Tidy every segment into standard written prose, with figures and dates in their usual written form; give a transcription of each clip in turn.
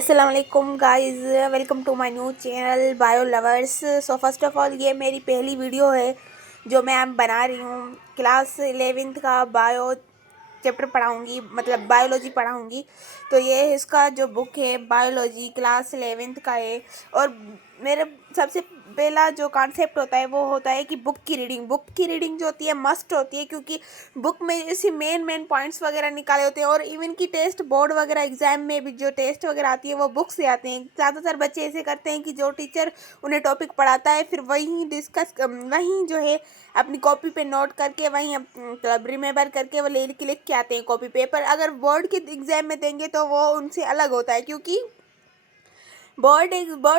अस्सलाम वालेकुम guys, welcome to my new channel bio lovers. So first of all ये मेरी पहली वीडियो है जो मैं अब बना रही हूँ। क्लास 11th का बायो चैप्टर पढ़ाऊँगी, मतलब बायोलॉजी पढ़ाऊँगी। तो ये इसका जो बुक है बायोलॉजी क्लास 11th का है। और मेरे सबसे पहला जो कॉन्सेप्ट होता है वो होता है कि बुक की रीडिंग जो होती है मस्ट होती है, क्योंकि बुक में ऐसे मेन पॉइंट्स वगैरह निकाले होते हैं। और इवन की टेस्ट बोर्ड वगैरह एग्जाम में भी जो टेस्ट वगैरह आती है वो बुक से आते हैं। ज़्यादातर बच्चे ऐसे करते हैं कि जो टीचर उन्हें टॉपिक पढ़ाता है फिर वहीं डिस्कस वहीं जो है अपनी कॉपी पे नोट करके वहीं मतलब रिमेंबर करके वो लिख के आते हैं कॉपी पे। पर अगर बोर्ड के एग्जाम में देंगे तो वो उनसे अलग होता है, क्योंकि बोर्ड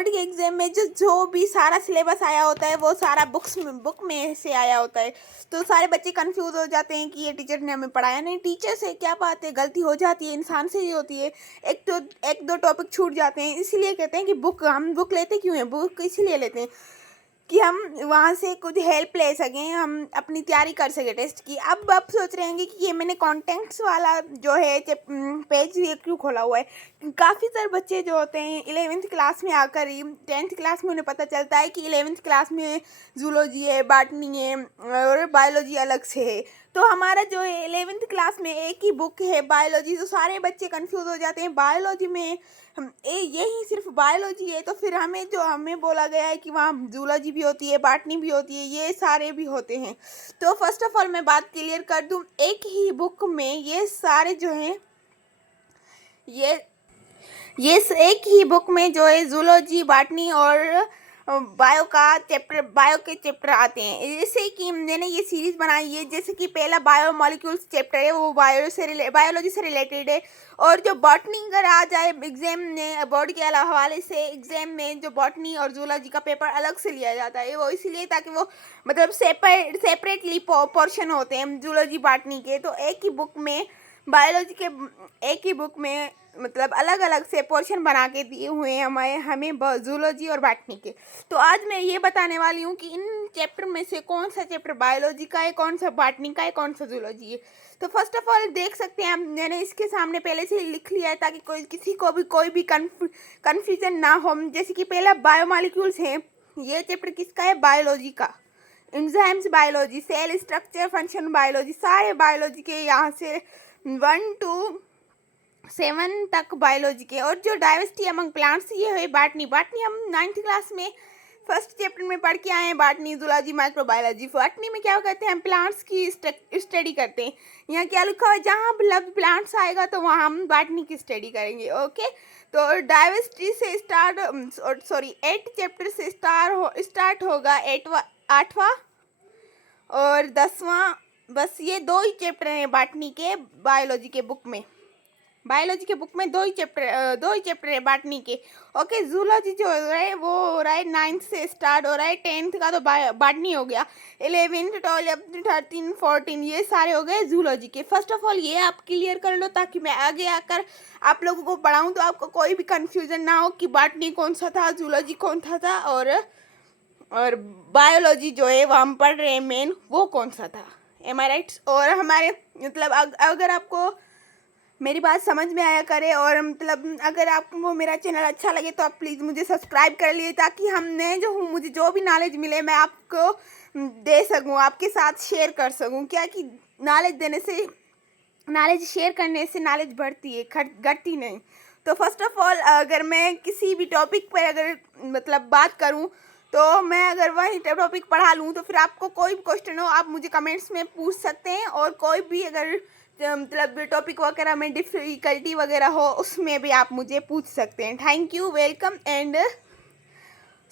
के एग्जाम में जो भी सारा सिलेबस आया होता है वो सारा बुक में से आया होता है। तो सारे बच्चे कंफ्यूज हो जाते हैं कि ये टीचर ने हमें पढ़ाया नहीं। टीचर से क्या बात है, गलती हो जाती है, इंसान से ही होती है। एक दो टॉपिक छूट जाते हैं, इसीलिए कहते हैं कि हम बुक लेते क्यों हैं, बुक इसीलिए लेते हैं कि हम वहाँ से कुछ हेल्प ले सकें, हम अपनी तैयारी कर सकें टेस्ट की। अब आप सोच रहे होंगे कि ये मैंने कॉन्टेंट्स वाला जो है पेज ये क्यों खोला हुआ है। काफ़ी सारे बच्चे जो होते हैं 11th क्लास में आकर ही 10th क्लास में उन्हें पता चलता है कि 11th क्लास में जूलॉजी है, बॉटनी है और बायोलॉजी अलग से है। तो हमारा जो है 11th क्लास में एक ही बुक है बायोलॉजी। तो सारे बच्चे कंफ्यूज हो जाते हैं बायोलॉजी में यही सिर्फ बायोलॉजी है, तो फिर हमें बोला गया है कि वहाँ जूलॉजी भी होती है, बॉटनी भी होती है, ये सारे भी होते हैं। तो फर्स्ट ऑफ ऑल मैं बात क्लियर कर दूँ, एक ही बुक में ये सारे जो हैं ये एक ही बुक में जो है जूलॉजी, बॉटनी और बायो के चैप्टर आते हैं। जैसे कि मैंने ये सीरीज बनाई है, जैसे कि पहला बायो मॉलिक्यूल्स चैप्टर है वो बायोलॉजी से रिलेटेड है। और जो बॉटनी अगर आ जाए एग्जाम में बोर्ड के हवाले से, एग्जाम में जो बॉटनी और जूलॉजी का पेपर अलग से लिया जाता है वो इसलिए ताकि वो मतलब सेपरेटली पोर्शन होते हैं जूलॉजी बॉटनी के। तो एक ही बुक में बायोलॉजी के एक ही बुक में मतलब अलग अलग से पोर्शन बना के दिए हुए हैं हमें जूलॉजी और बॉटनी के। तो आज मैं ये बताने वाली हूँ कि इन चैप्टर में से कौन सा चैप्टर बायोलॉजी का है, कौन सा बॉटनी का है, कौन सा जूलॉजी है। तो फर्स्ट ऑफ ऑल देख सकते हैं मैंने इसके सामने पहले से ही लिख लिया है ताकि किसी को भी कोई भी कन्फ्यूजन ना हो। जैसे कि पहला बायोमॉलिक्यूल्स है, ये चैप्टर किसका है, बायोलॉजी का। Enzymes biology, cell structure function biology, सारे बायोलॉजी के यहाँ से 1 to 7 तक बायोलॉजी के। और जो डाइवर्सिटी अमंग प्लांट्स ये है बॉटनी हम 9th क्लास में फर्स्ट चैप्टर में पढ़ के आए हैं। Botany, zoology, microbiology. बॉटनी में क्या करते हैं, हम प्लांट्स की स्टडी करते हैं। यहाँ क्या लिखा हुआ है, जहाँ लफ्ज प्लांट्स आएगा तो वहाँ हम बॉटनी की स्टडी करेंगे। ओके, तो डाइवर्सिटी से सॉरी 8 चैप्टर से स्टार्ट होगा 8वां और 10वां। बस ये 2 ही चैप्टर हैं बॉटनी के बायोलॉजी के बुक में। बायोलॉजी के बुक में 2 ही चैप्टर है बॉटनी के। ओके, जूलॉजी जो हो रहा है वो हो रहा है 9th से स्टार्ट हो रहा है। 10th का तो बॉटनी हो गया, 11th 12th 13 14 ये सारे हो गए जूलॉजी के। फर्स्ट ऑफ ऑल ये आप क्लियर कर लो ताकि मैं आगे आकर आप लोगों को पढ़ाऊँ तो आपको कोई भी कन्फ्यूजन ना हो कि बॉटनी कौन सा था, जूलॉजी कौन सा था और बायोलॉजी जो है वो हम पढ़ रहे हैं मेन वो कौन सा था। एम आई राइट। और हमारे मतलब अगर आपको मेरी बात समझ में आया करे और मतलब अगर आपको मेरा चैनल अच्छा लगे तो आप प्लीज़ मुझे सब्सक्राइब कर लिए ताकि हमने मुझे जो भी नॉलेज मिले मैं आपको दे सकूं, आपके साथ शेयर कर सकूं। क्या कि नॉलेज शेयर करने से नॉलेज बढ़ती है, घटती नहीं। तो फर्स्ट ऑफ ऑल अगर मैं किसी भी टॉपिक पर अगर मतलब बात करूं तो मैं अगर वही टॉपिक पढ़ा लूँ तो फिर आपको कोई भी क्वेश्चन हो आप मुझे कमेंट्स में पूछ सकते हैं। और कोई भी अगर मतलब टॉपिक वगैरह में डिफ़िकल्टी वगैरह हो उसमें भी आप मुझे पूछ सकते हैं। Thank you, welcome and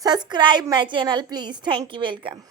subscribe my channel please. Thank you, welcome.